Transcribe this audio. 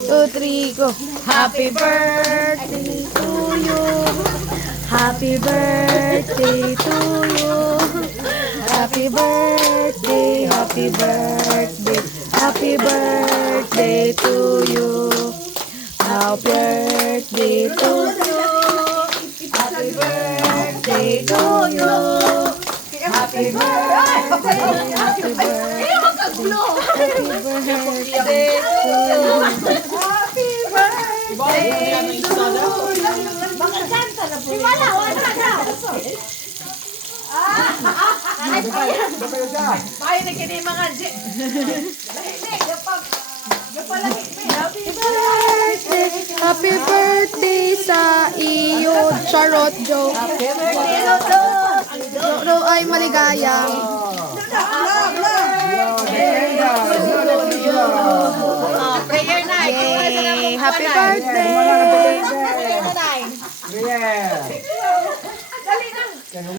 2, 3, go. Happy birthday to you. Happy birthday to you. Happy birthday, happy birthday, happy birthday to you. Happy birthday to you. Happy birthday to you. Happy birthday, happy birthday. Happy birthday to you. Ay, nagkini mga Happy birthday sa iyo, Charot Joe. Joe ay maligayang. prayer na. Yay! Happy birthday! Prayer na. Yeah.